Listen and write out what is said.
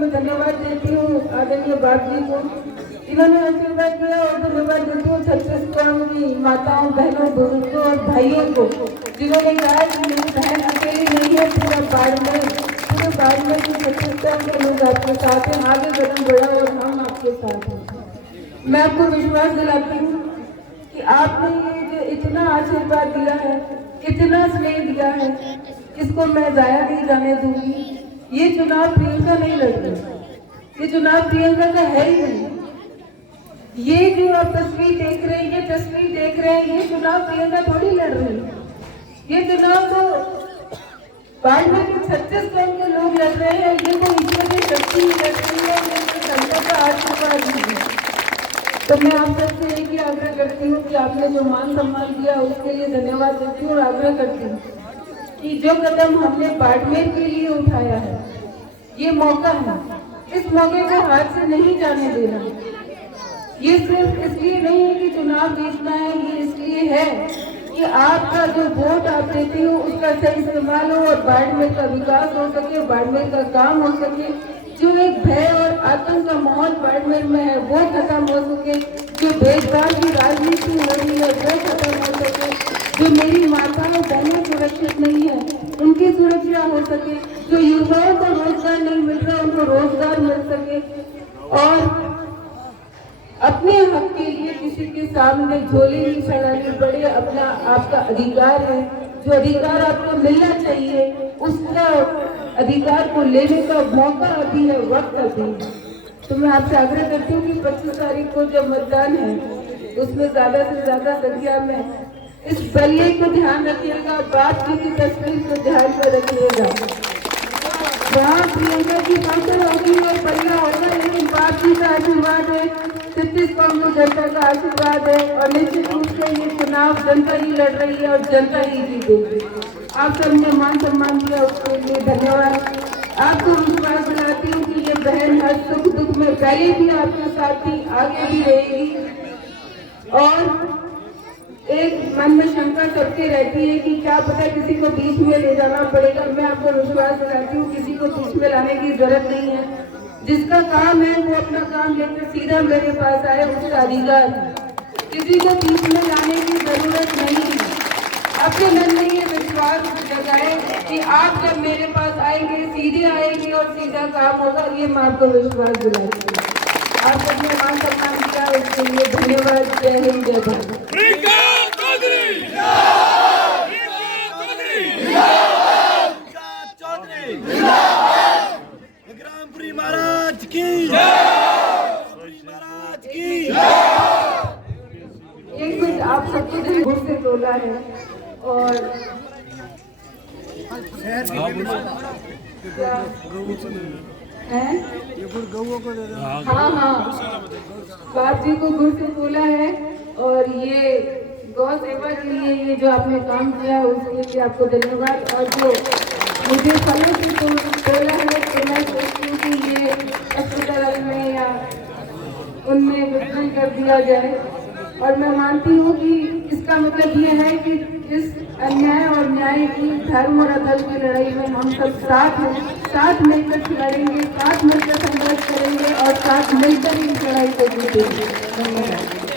मैं धन्यवाद देती हूँ आदरणीय बाप जी को, इन्होंने आशीर्वाद दिया। और धन्यवाद देती हूँ 36 गाँव की माताओं, बहनों, बुजुर्गों और भाइयों को, जिन्होंने कहा कि मेरी बहन अकेली नहीं है, पूरे बाड़मेर की 36 गाँव के लोग आपके साथ हैं, आगे कदम बढ़ाओ और हम आपके साथ हैं। मैं आपको विश्वास दिलाती हूँ कि आपने ये जो इतना आशीर्वाद दिया है, इतना स्नेह दिया है, इसको मैं जाया नहीं जाने दूंगी। ये चुनाव प्रियंका नहीं लड़ रही, ये चुनाव प्रियंका का है ही नहीं। ये जो आप तस्वीर देख रहे हैं, ये तस्वीर देख रहे हैं, ये चुनाव प्रियंका थोड़ी लड़ रही है। ये चुनाव तो बाड़मेर के 36 गाँव के लोग लड़ रहे हैं। ये तो ईश्वर की शक्ति लड़ रही है, ये जनता का आशीर्वाद है। तो मैं आप सबसे एक ही आग्रह करती हूँ कि आपने जो मान सम्मान दिया उसके लिए धन्यवाद देती हूँ और आग्रह करती हूँ कि जो कदम हमने बाड़मेर के लिए उठाया है, ये मौका है, इस मौके को हाथ से नहीं जाने देना। ये सिर्फ इसलिए नहीं है कि चुनाव जीतना है, ये इसलिए है कि आपका जो वोट आप देते हो उसका सही इस्तेमाल हो और बाड़मेर का विकास हो सके, बाड़मेर का काम हो सके। जो एक भय और आतंक का माहौल बाड़मेर में है वो खत्म हो सके, जो भेदभाव की राजनीति हो रही है वो खत्म हो सके, जो मेरी माताओं बहनें सुरक्षित नहीं है उनकी सुरक्षा हो सके, जो युवाओं को रोजगार नहीं मिल रहा उनको रोजगार मिल सके, और अपने हक के लिए किसी के सामने झोली नहीं चढ़ानी पड़े। अपना आपका अधिकार है, जो अधिकार आपको मिलना चाहिए, उसका अधिकार को लेने का मौका अभी है, वक्त अभी है। तो मैं आपसे आग्रह करती हूँ कि 25 तारीख को जब मतदान है उसमें ज्यादा से ज्यादा संख्या में इस बलिए को ध्यान रखिएगा, बाप जी की तस्वीर को ध्यान में रखिएगा। वहाँ प्रियंका की फसल होगी और बलिया होगा, लेकिन बाप जी का आशीर्वाद है, 36 गाँव को जनता का आशीर्वाद है और निश्चित रूप से ये चुनाव जनता ही लड़ रही है और जनता ही जीतेगी। आप सबने मान सम्मान दिया उसके लिए धन्यवाद। आपको विश्वास दिलाती हूँ कि ये बहन हर सुख दुख में पहले भी आपके साथ थी, आगे भी रहेगी। और एक मन में शंका सबके रहती है कि क्या पता किसी को बीच में ले जाना पड़ेगा। मैं आपको विश्वास दिलाती हूँ किसी को बीच में लाने की जरूरत नहीं है। जिसका काम है वो अपना काम लेकर सीधा मेरे पास आए, उसका अधिकार है। किसी को बीच में लाने की जरूरत नहीं है। अपने मन में ये विश्वास जगाए कि आप जब मेरे पास आएंगे सीधे आएंगे और सीधा काम होगा, ये मैं आपको विश्वास दिलाती हूँ। आप सबने मान सम्मान किया उसके लिए धन्यवाद। जय हिंद, जय भारत। महाराज की एक मिनट, आप सबको गुड़ से तोला है और हाँ, बाप जी को गुड़ से तोला है और ये गौ सेवा के लिए ये जो आपने काम किया उसके लिए आपको धन्यवाद। और जो मुझे फलों से तोला है तो मैं सोचती हूँ कि ये अस्पताल में या उनमें वितरण कर दिया जाए। और मैं मानती हूँ कि इसका मतलब ये है कि इस अन्याय और न्याय की, धर्म और अधर्म की लड़ाई में हम सब साथ मिलकर लड़ेंगे, साथ मिलकर संघर्ष करेंगे और साथ मिलकर इस लड़ाई को जीतेंगे। धन्यवाद।